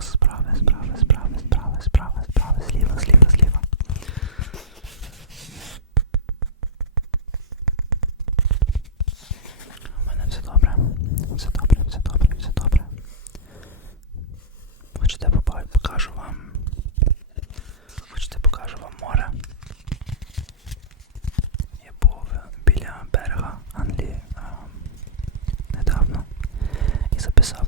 справа, справа, справа, справа, справа, справа, справа, слева, слева. У ну мене все добре, все добре, все добре, все добре. Хочете покажу вам. Хочете покажу вам море. Я був біля берега Англії недавно і записав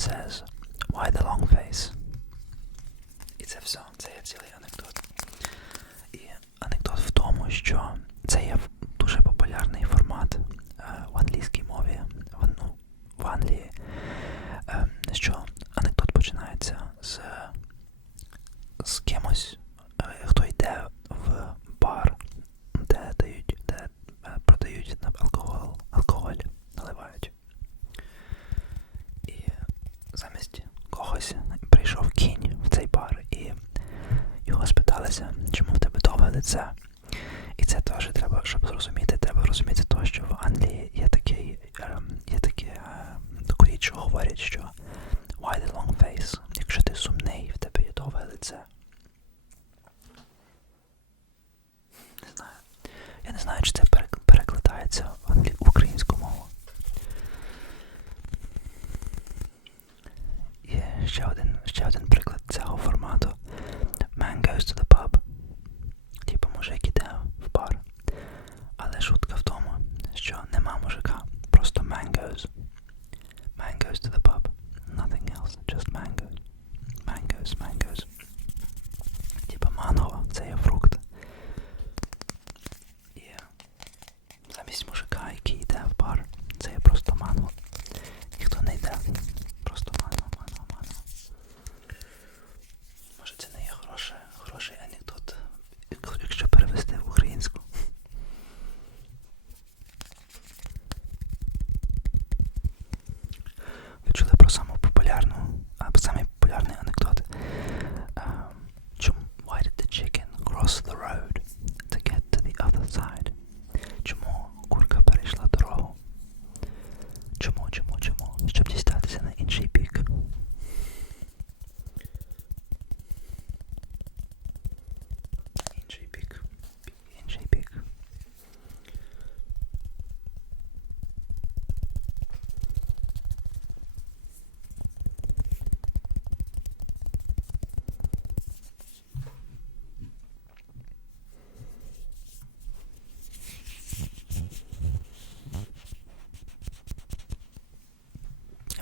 says, Why the long face? І це все, це є цілий анекдот. І анекдот в тому, що це є дуже популярний формат е, в англійській мові. Ну, в Англії замість когось прийшов кінь в цей бар і його спиталися, чому в тебе довге лице. І це теж треба, щоб зрозуміти, треба розуміти ще один ще один приклад цього формату. Man goes to the pub.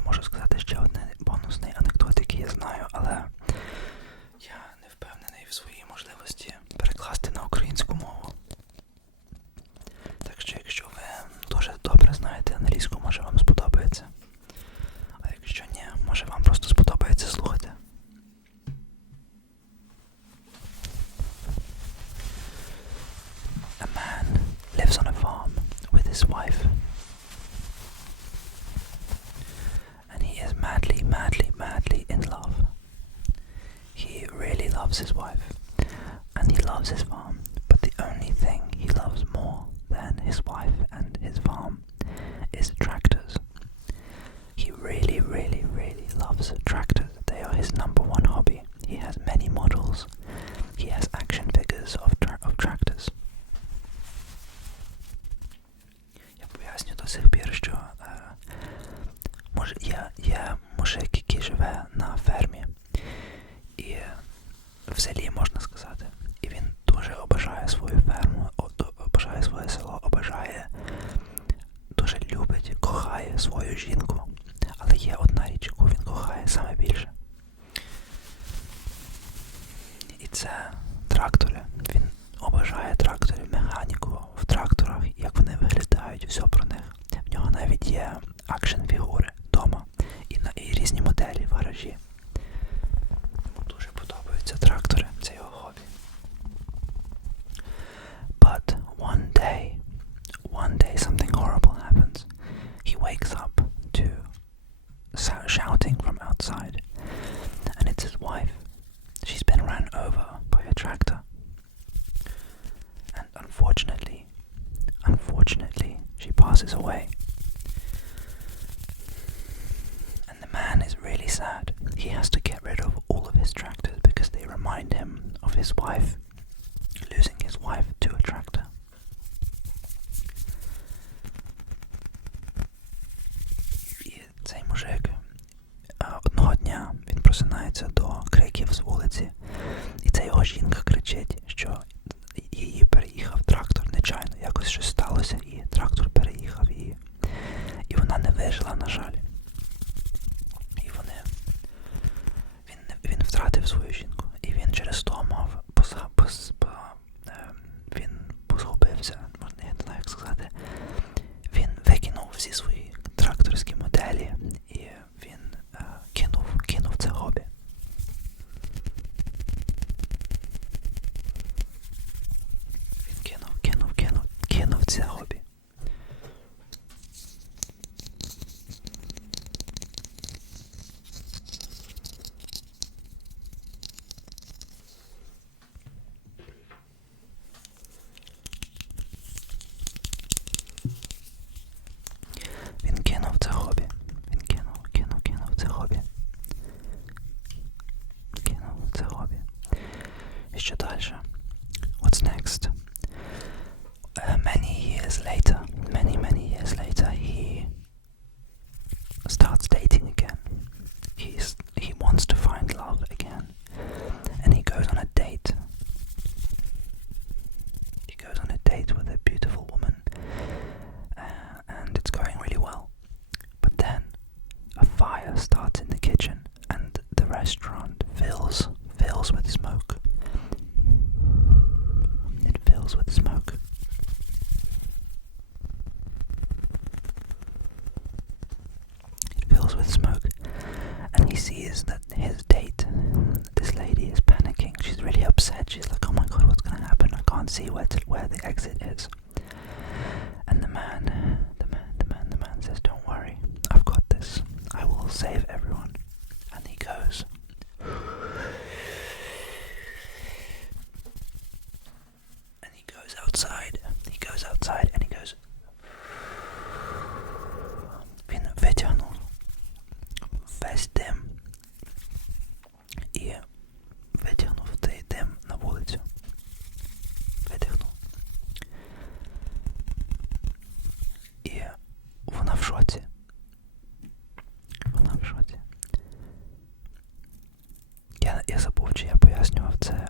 можу сказати ще один бонусний анекдот, який я знаю, але я не впевнений в своїй можливості перекласти на українську мову. Так що, якщо ви дуже добре знаєте англійську, може вам сподобається. А якщо ні, може вам loves his wife and he loves his farm, but the only thing he loves more than his wife and his farm is tractors. He really, really, really loves tractors. в. is that his date, this lady is panicking. She's really upset. She's like, "Oh my god, what's gonna happen? I can't see where to, where the exit is." пояснював це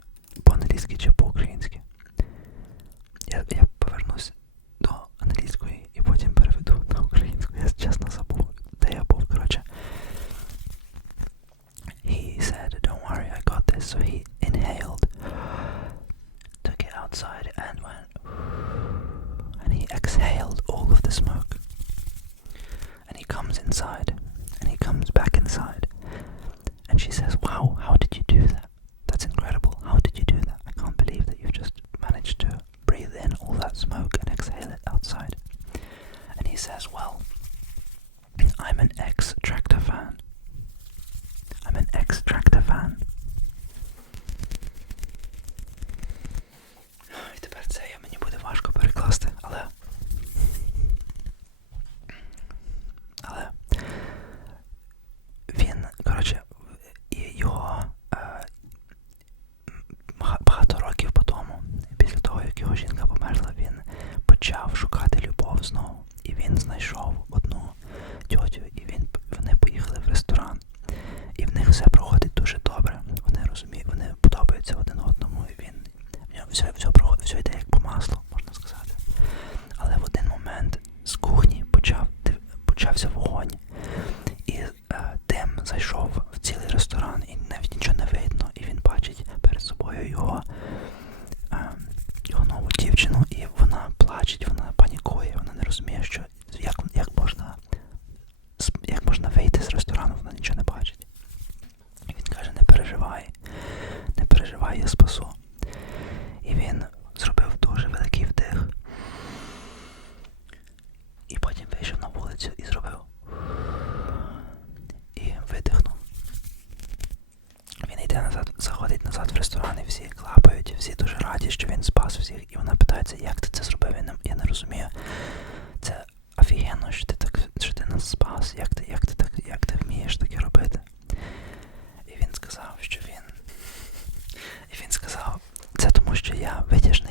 я витяжний.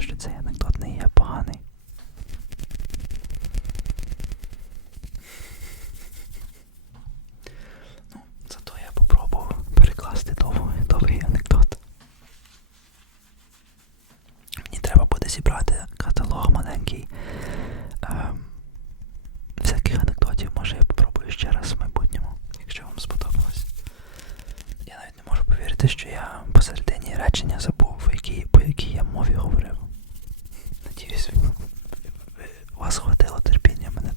що цей анекдот не є поганий. Ну, Зато я попробував перекласти довгий, анекдот. Мені треба буде зібрати каталог маленький. Ем, всяких анекдотів, може я попробую ще раз в майбутньому, якщо вам сподобалось. Я навіть не можу повірити, що я посередині речення забув, по якій я мові говорив надеюсь, у вас хватило терпения меня